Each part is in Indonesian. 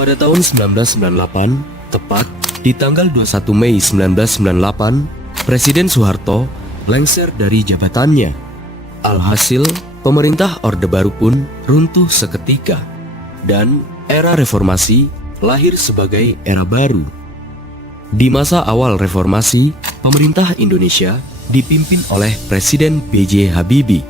Pada tahun 1998, tepat di tanggal 21 Mei 1998, Presiden Soeharto lengser dari jabatannya. Alhasil, pemerintah Orde Baru pun runtuh seketika, dan era reformasi lahir sebagai era baru. Di masa awal reformasi, pemerintah Indonesia dipimpin oleh Presiden B.J. Habibie.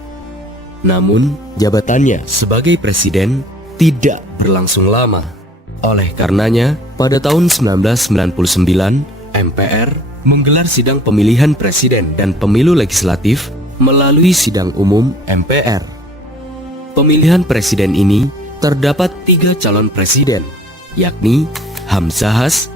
Namun, jabatannya sebagai presiden tidak berlangsung lama. Oleh karenanya, pada tahun 1999, MPR menggelar sidang pemilihan presiden dan pemilu legislatif melalui sidang umum MPR. Pemilihan presiden ini terdapat 3 calon presiden, yakni Hamzahas,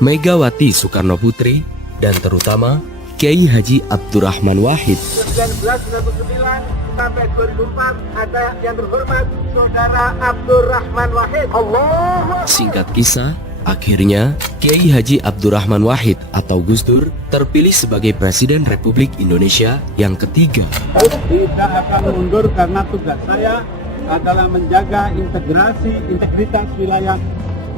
Megawati Soekarno Putri, dan terutama Kiai Haji Abdurrahman Wahid. 1999 sampai 2004 ada yang terhormat Saudara Abdurrahman Wahid. Singkat kisah, akhirnya Kiai Haji Abdurrahman Wahid atau Gus Dur terpilih sebagai Presiden Republik Indonesia yang ketiga. Tidak akan mundur karena tugas saya adalah menjaga integritas wilayah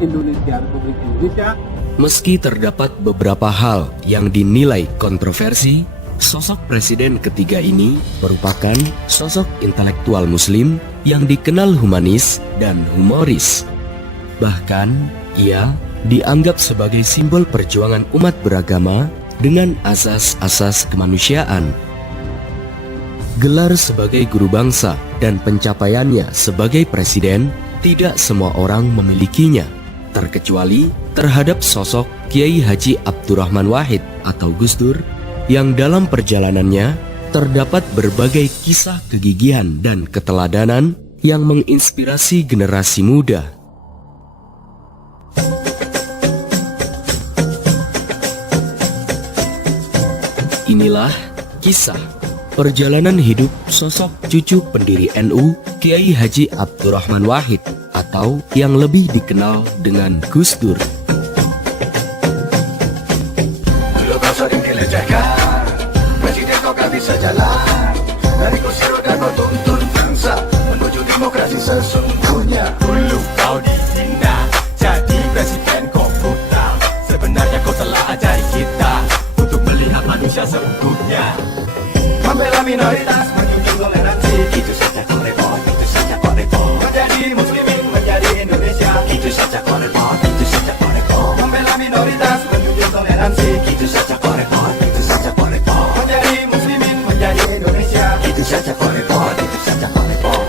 Indonesia, Republik Indonesia. Meski terdapat beberapa hal yang dinilai kontroversi, sosok presiden ketiga ini merupakan sosok intelektual muslim yang dikenal humanis dan humoris. Bahkan, ia dianggap sebagai simbol perjuangan umat beragama dengan asas-asas kemanusiaan. Gelar sebagai guru bangsa dan pencapaiannya sebagai presiden tidak semua orang memilikinya, terkecuali terhadap sosok Kiai Haji Abdurrahman Wahid atau Gus Dur yang dalam perjalanannya terdapat berbagai kisah kegigihan dan keteladanan yang menginspirasi generasi muda. Inilah kisah perjalanan hidup sosok cucu pendiri NU Kiai Haji Abdurrahman Wahid atau yang lebih dikenal dengan Gus Dur. Dulu kau sering dilecehkan, presiden kau gak bisa jalan. Dari kursi roda kau tuntun bangsa menuju demokrasi sesungguhnya. Dulu kau dihina, jadi presiden kau buta. Sebenarnya kau telah ajari kita untuk melihat manusia seutuhnya. Membela minoritas, menjunjung toleransi, itu saja kau repot, itu saja kau repot. Menjadi muslimin, menjadi Indonesia, itu saja kau repot, itu saja kau repot. Membela minoritas, menjunjung toleransi, itu saja kau repot, itu saja kau repot. Menjadi muslimin, menjadi Indonesia, itu saja kau repot, itu saja kau repot.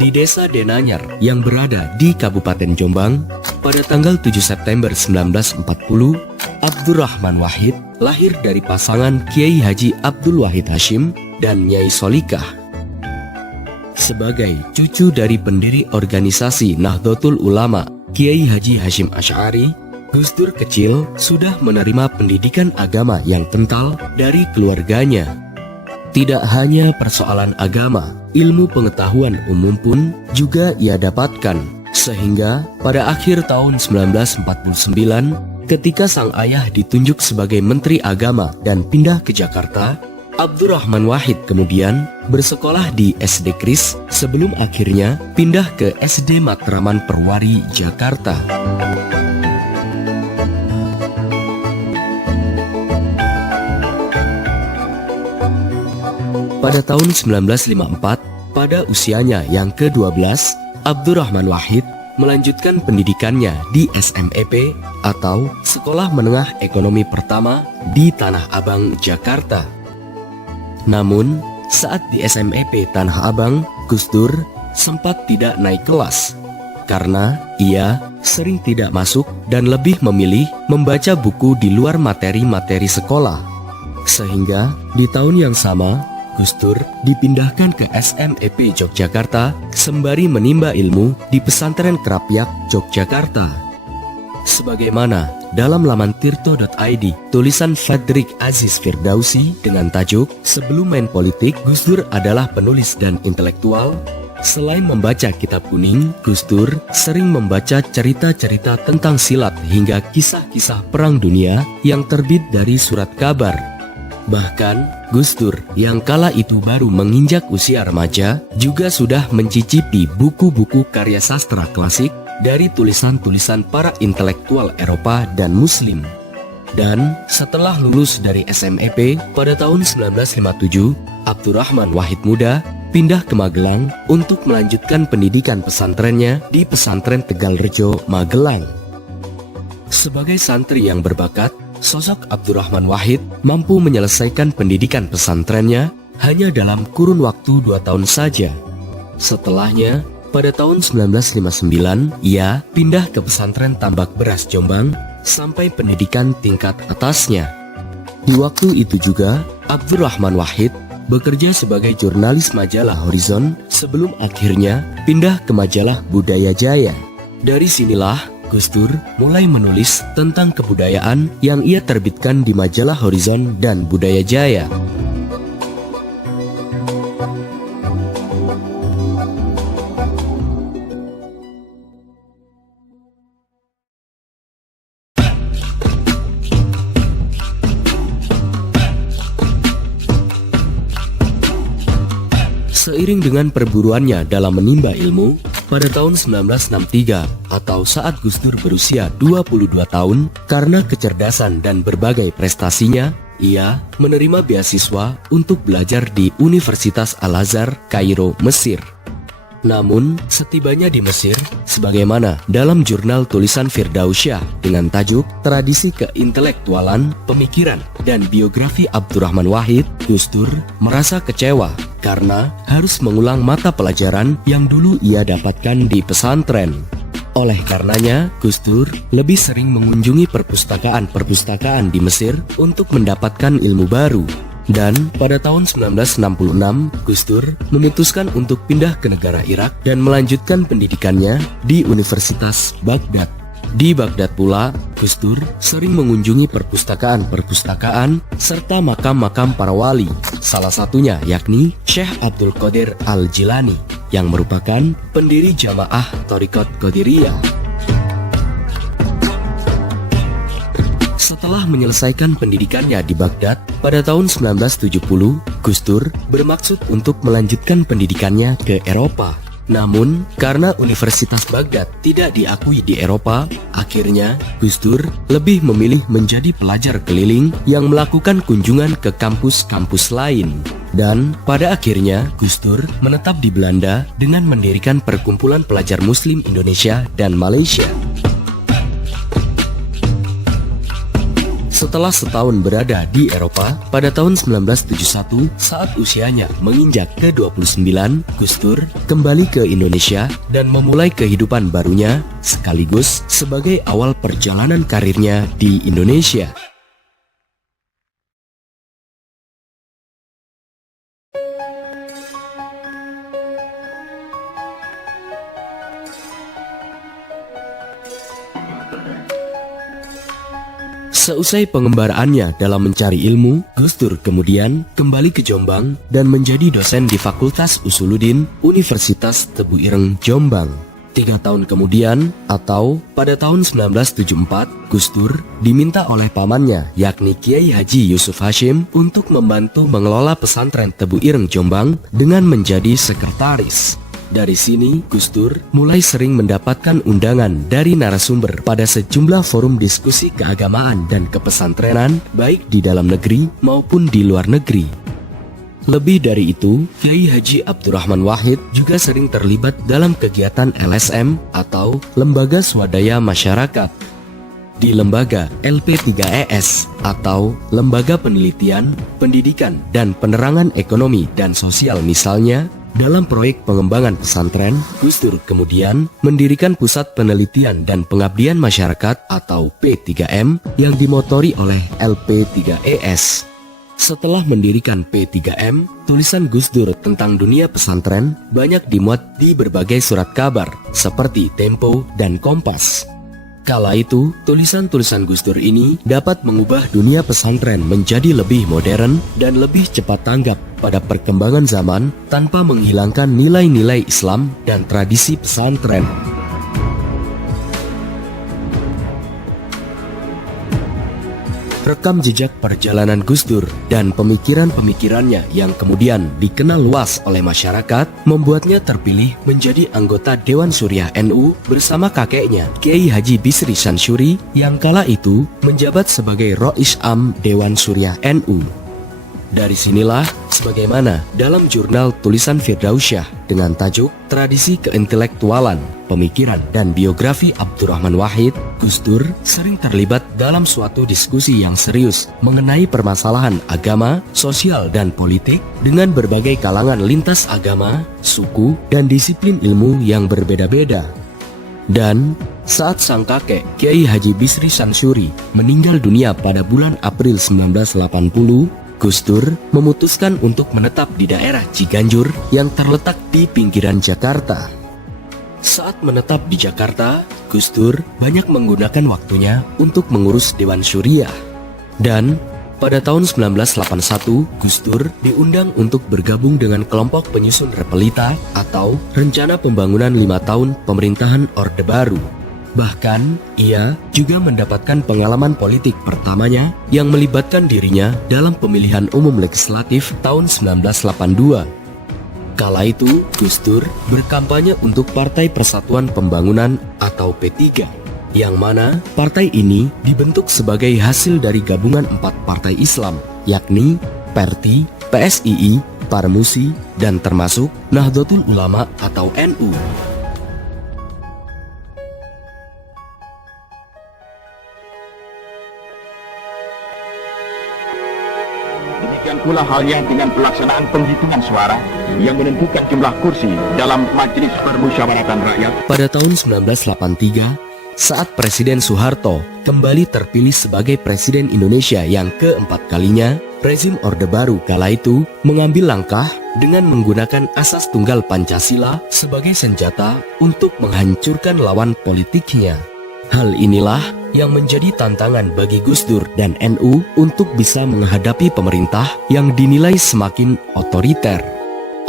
Di desa Denanyar yang berada di Kabupaten Jombang, pada tanggal 7 September 1940, Abdurrahman Wahid lahir dari pasangan Kiai Haji Abdul Wahid Hashim dan Nyai Solikah. Sebagai cucu dari pendiri organisasi Nahdlatul Ulama Kiai Haji Hashim Asy'ari, Gus Dur kecil sudah menerima pendidikan agama yang kental dari keluarganya. Tidak hanya persoalan agama, ilmu pengetahuan umum pun juga ia dapatkan. Sehingga pada akhir tahun 1949, ketika sang ayah ditunjuk sebagai Menteri Agama dan pindah ke Jakarta, Abdurrahman Wahid kemudian bersekolah di SD Kris sebelum akhirnya pindah ke SD Matraman Perwari, Jakarta. Pada tahun 1954, pada usianya yang ke-12, Abdurrahman Wahid melanjutkan pendidikannya di SMEP atau Sekolah Menengah Ekonomi Pertama di Tanah Abang, Jakarta. Namun, saat di SMEP Tanah Abang, Gus Dur sempat tidak naik kelas karena ia sering tidak masuk dan lebih memilih membaca buku di luar materi-materi sekolah. Sehingga di tahun yang sama, Gus Dur dipindahkan ke SMEP Yogyakarta sembari menimba ilmu di Pesantren Krapyak, Yogyakarta. Sebagaimana dalam laman tirto.id tulisan Fadrik Aziz Firdausi dengan tajuk "Sebelum Main Politik, Gus Dur adalah penulis dan intelektual", Selain membaca kitab kuning, Gus Dur sering membaca cerita-cerita tentang silat hingga kisah-kisah perang dunia yang terbit dari surat kabar. Bahkan, Gus Dur yang kala itu baru menginjak usia remaja juga sudah mencicipi buku-buku karya sastra klasik dari tulisan-tulisan para intelektual Eropa dan Muslim. Dan setelah lulus dari SMEP pada tahun 1957, Abdurrahman Wahid Muda pindah ke Magelang untuk melanjutkan pendidikan pesantrennya di Pesantren Tegalrejo, Magelang. Sebagai santri yang berbakat, sosok Abdurrahman Wahid mampu menyelesaikan pendidikan pesantrennya hanya dalam kurun waktu 2 tahun saja. Setelahnya, pada tahun 1959, ia pindah ke Pesantren Tambak Beras Jombang sampai pendidikan tingkat atasnya. Di waktu itu juga, Abdurrahman Wahid bekerja sebagai jurnalis majalah Horizon sebelum akhirnya pindah ke majalah Budaya Jaya. Dari sinilah Gus Dur mulai menulis tentang kebudayaan yang ia terbitkan di majalah Horizon dan Budaya Jaya. Seiring dengan perburuannya dalam menimba ilmu, pada tahun 1963 atau saat Gus Dur berusia 22 tahun, karena kecerdasan dan berbagai prestasinya, ia menerima beasiswa untuk belajar di Universitas Al-Azhar, Kairo, Mesir. Namun, setibanya di Mesir, sebagaimana dalam jurnal tulisan Firdausyah dengan tajuk Tradisi Keintelektualan, Pemikiran, dan Biografi Abdurrahman Wahid, Gus Dur merasa kecewa karena harus mengulang mata pelajaran yang dulu ia dapatkan di pesantren. Oleh karenanya, Gus Dur lebih sering mengunjungi perpustakaan-perpustakaan di Mesir untuk mendapatkan ilmu baru. Dan pada tahun 1966, Gus Dur memutuskan untuk pindah ke negara Irak dan melanjutkan pendidikannya di Universitas Baghdad. Di Baghdad pula, Gus Dur sering mengunjungi perpustakaan-perpustakaan serta makam-makam para wali, salah satunya yakni Syekh Abdul Qadir Al-Jilani yang merupakan pendiri Jamaah Thariqat Qadiriyah. Setelah menyelesaikan pendidikannya di Baghdad pada tahun 1970, Gus Dur bermaksud untuk melanjutkan pendidikannya ke Eropa. Namun, karena Universitas Baghdad tidak diakui di Eropa, akhirnya Gus Dur lebih memilih menjadi pelajar keliling yang melakukan kunjungan ke kampus-kampus lain. Dan pada akhirnya Gus Dur menetap di Belanda dengan mendirikan Perkumpulan Pelajar Muslim Indonesia dan Malaysia. Setelah setahun berada di Eropa, pada tahun 1971 saat usianya menginjak ke 29, Gus Dur kembali ke Indonesia dan memulai kehidupan barunya sekaligus sebagai awal perjalanan karirnya di Indonesia. Seusai pengembaraannya dalam mencari ilmu, Gus Dur kemudian kembali ke Jombang dan menjadi dosen di Fakultas Usuluddin Universitas Tebu Ireng, Jombang. 3 tahun kemudian, atau pada tahun 1974, Gus Dur diminta oleh pamannya, yakni Kiai Haji Yusuf Hashim, untuk membantu mengelola pesantren Tebu Ireng, Jombang dengan menjadi sekretaris. Dari sini, Gus Dur mulai sering mendapatkan undangan dari narasumber pada sejumlah forum diskusi keagamaan dan kepesantrenan, baik di dalam negeri maupun di luar negeri. Lebih dari itu, Kiai Haji Abdurrahman Wahid juga sering terlibat dalam kegiatan LSM atau Lembaga Swadaya Masyarakat. Di lembaga LP3ES atau Lembaga Penelitian, Pendidikan, dan Penerangan Ekonomi dan Sosial misalnya, dalam proyek pengembangan pesantren, Gus Dur kemudian mendirikan Pusat Penelitian dan Pengabdian Masyarakat atau P3M yang dimotori oleh LP3ES. Setelah mendirikan P3M, tulisan Gus Dur tentang dunia pesantren banyak dimuat di berbagai surat kabar seperti Tempo dan Kompas. Kala itu, tulisan-tulisan Gus Dur ini dapat mengubah dunia pesantren menjadi lebih modern dan lebih cepat tanggap pada perkembangan zaman tanpa menghilangkan nilai-nilai Islam dan tradisi pesantren. Rekam jejak perjalanan Gus Dur dan pemikiran-pemikirannya yang kemudian dikenal luas oleh masyarakat membuatnya terpilih menjadi anggota Dewan Syuriah NU bersama kakeknya Kiai Haji Bisri Syamsuri yang kala itu menjabat sebagai Rois Am Dewan Syuriah NU. Dari sinilah sebagaimana dalam jurnal tulisan Firdausyah dengan tajuk Tradisi Keintelektualan, Pemikiran dan Biografi Abdurrahman Wahid, Gus Dur sering terlibat dalam suatu diskusi yang serius mengenai permasalahan agama, sosial dan politik dengan berbagai kalangan lintas agama, suku, dan disiplin ilmu yang berbeda-beda. Dan saat sang kakek Kiai Haji Bisri Syamsuri meninggal dunia pada bulan April 1980, Gus Dur memutuskan untuk menetap di daerah Ciganjur yang terletak di pinggiran Jakarta. Saat menetap di Jakarta, Gus Dur banyak menggunakan waktunya untuk mengurus Dewan Syuriah. Dan pada tahun 1981, Gus Dur diundang untuk bergabung dengan kelompok penyusun Repelita atau Rencana Pembangunan 5 Tahun Pemerintahan Orde Baru. Bahkan, ia juga mendapatkan pengalaman politik pertamanya yang melibatkan dirinya dalam pemilihan umum legislatif tahun 1982. Kala itu, Gus Dur berkampanye untuk Partai Persatuan Pembangunan atau P3, yang mana partai ini dibentuk sebagai hasil dari gabungan 4 partai Islam, yakni PERTI, PSII, Parmusi, dan termasuk Nahdlatul Ulama atau NU. Demikian pula halnya dengan pelaksanaan penghitungan suara yang menentukan jumlah kursi dalam Majelis Permusyawaratan Rakyat. Pada tahun 1983, saat Presiden Soeharto kembali terpilih sebagai Presiden Indonesia yang keempat kalinya, rezim Orde Baru kala itu mengambil langkah dengan menggunakan asas tunggal Pancasila sebagai senjata untuk menghancurkan lawan politiknya. Hal inilah yang menjadi tantangan bagi Gus Dur dan NU untuk bisa menghadapi pemerintah yang dinilai semakin otoriter.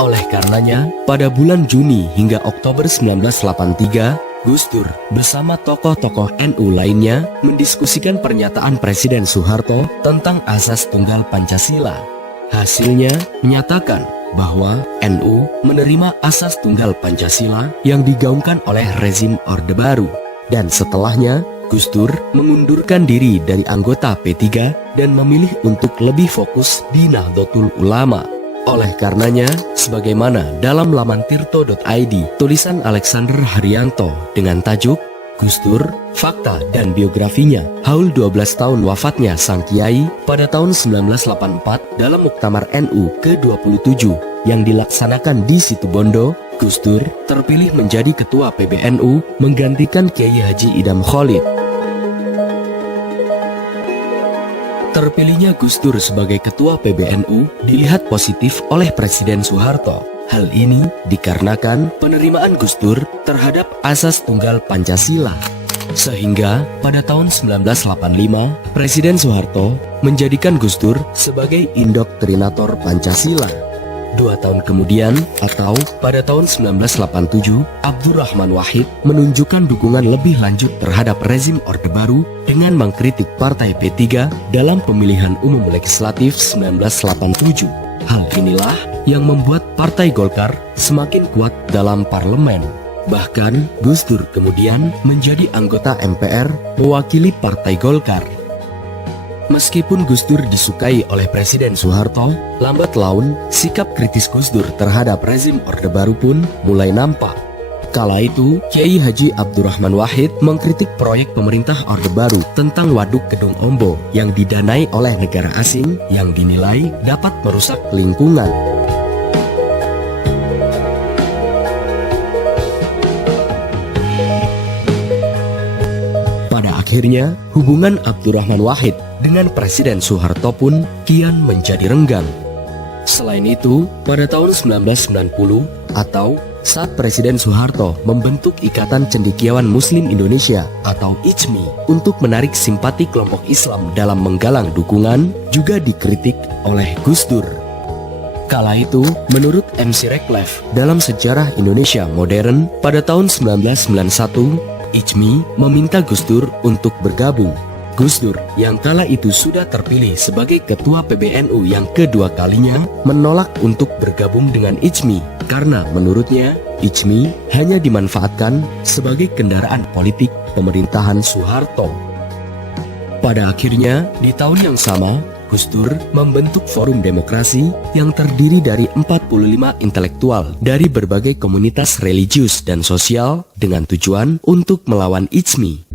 Oleh karenanya, pada bulan Juni hingga Oktober 1983, Gus Dur bersama tokoh-tokoh NU lainnya mendiskusikan pernyataan Presiden Soeharto tentang asas tunggal Pancasila. Hasilnya menyatakan bahwa NU menerima asas tunggal Pancasila yang digaungkan oleh rezim Orde Baru. Dan setelahnya, Gus Dur mengundurkan diri dari anggota P3 dan memilih untuk lebih fokus di Nahdlatul Ulama. Oleh karenanya, sebagaimana dalam laman tirto.id, tulisan Alexander Haryanto dengan tajuk Gus Dur, Fakta dan Biografinya, haul 12 tahun wafatnya Sang Kiai pada tahun 1984 dalam Muktamar NU ke-27 yang dilaksanakan di Situbondo, Gus Dur terpilih menjadi Ketua PBNU menggantikan Kiai Haji Idam Khalid. Terpilihnya Gus Dur sebagai Ketua PBNU dilihat positif oleh Presiden Soeharto. Hal ini dikarenakan penerimaan Gus Dur terhadap asas tunggal Pancasila. Sehingga pada tahun 1985, Presiden Soeharto menjadikan Gus Dur sebagai indoktrinator Pancasila. 2 tahun kemudian, atau pada tahun 1987, Abdurrahman Wahid menunjukkan dukungan lebih lanjut terhadap rezim Orde Baru dengan mengkritik Partai P3 dalam pemilihan umum legislatif 1987. Hal inilah yang membuat Partai Golkar semakin kuat dalam parlemen. Bahkan, Gus Dur kemudian menjadi anggota MPR mewakili Partai Golkar. Meskipun Gus Dur disukai oleh Presiden Soeharto, lambat laun sikap kritis Gus Dur terhadap rezim Orde Baru pun mulai nampak. Kala itu, Kiai Haji Abdurrahman Wahid mengkritik proyek pemerintah Orde Baru tentang Waduk Kedung Ombo yang didanai oleh negara asing yang dinilai dapat merusak lingkungan. Pada akhirnya, hubungan Abdurrahman Wahid dengan Presiden Soeharto pun kian menjadi renggang. Selain itu, pada tahun 1990 atau saat Presiden Soeharto membentuk Ikatan Cendekiawan Muslim Indonesia atau ICMI untuk menarik simpati kelompok Islam dalam menggalang dukungan juga dikritik oleh Gus Dur. Kala itu, menurut MC Reklev, dalam sejarah Indonesia modern pada tahun 1991, ICMI meminta Gus Dur untuk bergabung. Gus Dur yang kala itu sudah terpilih sebagai ketua PBNU yang kedua kalinya menolak untuk bergabung dengan ICMI karena menurutnya ICMI hanya dimanfaatkan sebagai kendaraan politik pemerintahan Soeharto. Pada akhirnya, di tahun yang sama, Gus Dur membentuk Forum Demokrasi yang terdiri dari 45 intelektual dari berbagai komunitas religius dan sosial dengan tujuan untuk melawan ICMI.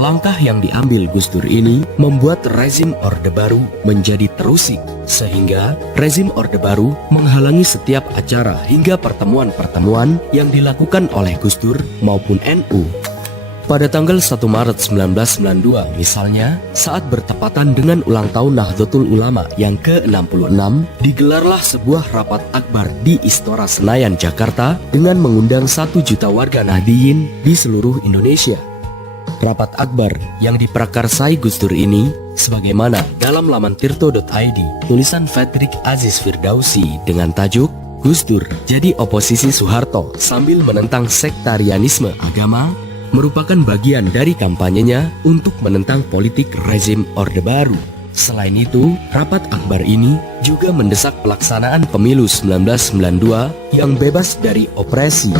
Langkah yang diambil Gus Dur ini membuat rezim Orde Baru menjadi terusik, sehingga rezim Orde Baru menghalangi setiap acara hingga pertemuan-pertemuan yang dilakukan oleh Gus Dur maupun NU. Pada tanggal 1 Maret 1992 misalnya, saat bertepatan dengan ulang tahun Nahdlatul Ulama yang ke-66, digelarlah sebuah rapat akbar di Istora Senayan, Jakarta dengan mengundang 1 juta warga Nahdiyin di seluruh Indonesia. Rapat akbar yang diprakarsai Gus Dur ini, sebagaimana dalam laman tirto.id, tulisan Fredrik Aziz Firdausi dengan tajuk Gus Dur jadi oposisi Soeharto sambil menentang sektarianisme agama, merupakan bagian dari kampanyenya untuk menentang politik rezim Orde Baru. Selain itu, rapat akbar ini juga mendesak pelaksanaan pemilu 1992 yang bebas dari opresi.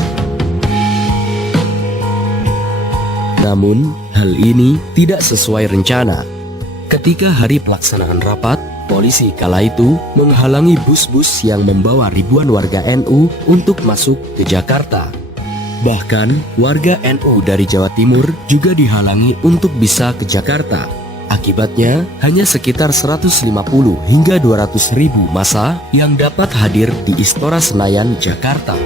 Namun, hal ini tidak sesuai rencana. Ketika hari pelaksanaan rapat, polisi kala itu menghalangi bus-bus yang membawa ribuan warga NU untuk masuk ke Jakarta. Bahkan, warga NU dari Jawa Timur juga dihalangi untuk bisa ke Jakarta. Akibatnya, hanya sekitar 150 hingga 200 ribu massa yang dapat hadir di Istora Senayan, Jakarta.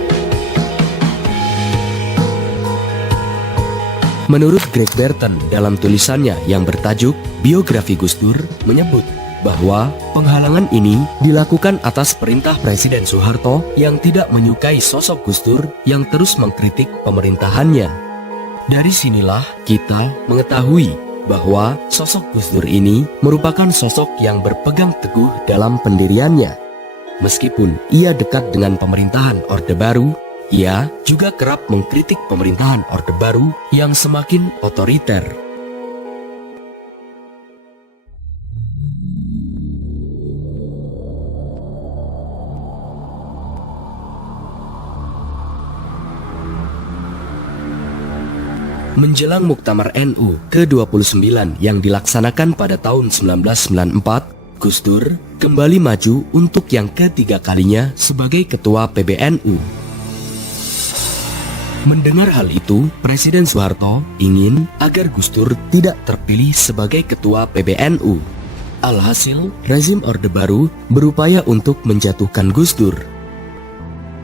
Menurut Greg Burton dalam tulisannya yang bertajuk Biografi Gus Dur menyebut bahwa penghalangan ini dilakukan atas perintah Presiden Soeharto yang tidak menyukai sosok Gus Dur yang terus mengkritik pemerintahannya. Dari sinilah kita mengetahui bahwa sosok Gus Dur ini merupakan sosok yang berpegang teguh dalam pendiriannya. Meskipun ia dekat dengan pemerintahan Orde Baru, ia juga kerap mengkritik pemerintahan Orde Baru yang semakin otoriter. Menjelang Muktamar NU ke-29 yang dilaksanakan pada tahun 1994, Gus Dur kembali maju untuk yang ketiga kalinya sebagai ketua PBNU. Mendengar hal itu, Presiden Soeharto ingin agar Gus Dur tidak terpilih sebagai ketua PBNU. Alhasil, rezim Orde Baru berupaya untuk menjatuhkan Gus Dur.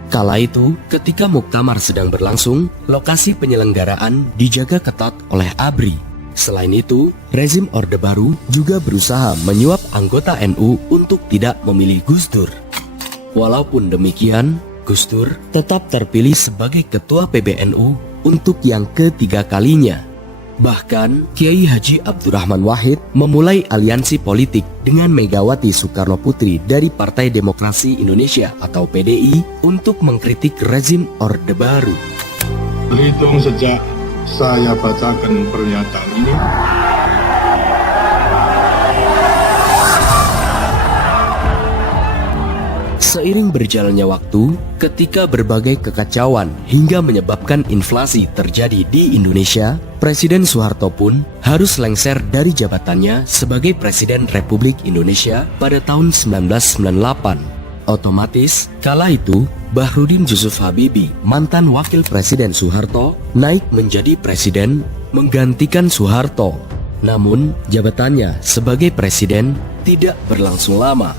Kala itu, ketika muktamar sedang berlangsung, lokasi penyelenggaraan dijaga ketat oleh ABRI. Selain itu, rezim Orde Baru juga berusaha menyuap anggota NU untuk tidak memilih Gus Dur. Walaupun demikian, Gus Dur tetap terpilih sebagai ketua PBNU untuk yang ketiga kalinya. Bahkan, Kiai Haji Abdurrahman Wahid memulai aliansi politik dengan Megawati Soekarno Putri dari Partai Demokrasi Indonesia atau PDI untuk mengkritik rezim Orde Baru. Terhitung sejak saya bacakan pernyataan ini, seiring berjalannya waktu, ketika berbagai kekacauan hingga menyebabkan inflasi terjadi di Indonesia, Presiden Soeharto pun harus lengser dari jabatannya sebagai Presiden Republik Indonesia pada tahun 1998. Otomatis, kala itu, Bahrudin Yusuf Habibie, mantan Wakil Presiden Soeharto, naik menjadi Presiden menggantikan Soeharto. Namun, jabatannya sebagai Presiden tidak berlangsung lama.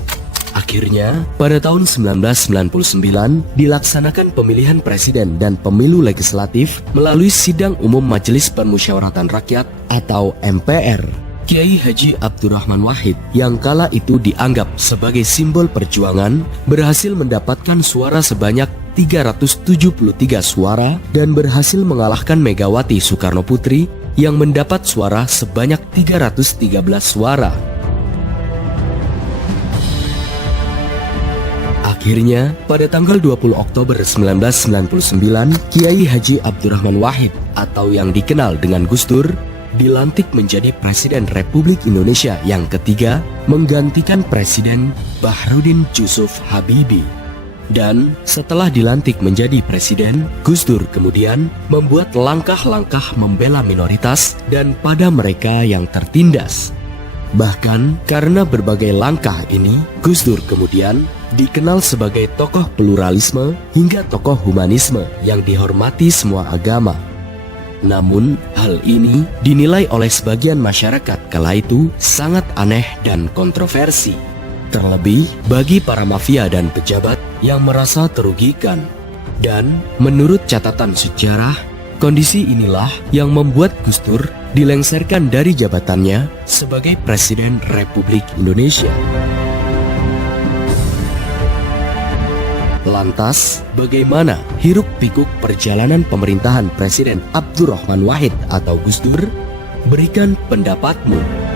Akhirnya, pada tahun 1999 dilaksanakan pemilihan presiden dan pemilu legislatif melalui Sidang Umum Majelis Permusyawaratan Rakyat atau MPR. Kiai Haji Abdurrahman Wahid yang kala itu dianggap sebagai simbol perjuangan berhasil mendapatkan suara sebanyak 373 suara dan berhasil mengalahkan Megawati Soekarno Putri yang mendapat suara sebanyak 313 suara. Akhirnya, pada tanggal 20 Oktober 1999, Kiai Haji Abdurrahman Wahid atau yang dikenal dengan Gus Dur dilantik menjadi Presiden Republik Indonesia yang ketiga, menggantikan Presiden Bahrudin Yusuf Habibie. Dan setelah dilantik menjadi presiden, Gus Dur kemudian membuat langkah-langkah membela minoritas dan pada mereka yang tertindas. Bahkan karena berbagai langkah ini, Gus Dur kemudian dikenal sebagai tokoh pluralisme hingga tokoh humanisme yang dihormati semua agama. Namun, hal ini dinilai oleh sebagian masyarakat kala itu sangat aneh dan kontroversi. Terlebih bagi para mafia dan pejabat yang merasa terugikan. Dan menurut catatan sejarah, kondisi inilah yang membuat Gus Dur dilengsarkan dari jabatannya sebagai Presiden Republik Indonesia. Lantas, bagaimana hiruk-pikuk perjalanan pemerintahan Presiden Abdurrahman Wahid atau Gus Dur? Berikan pendapatmu.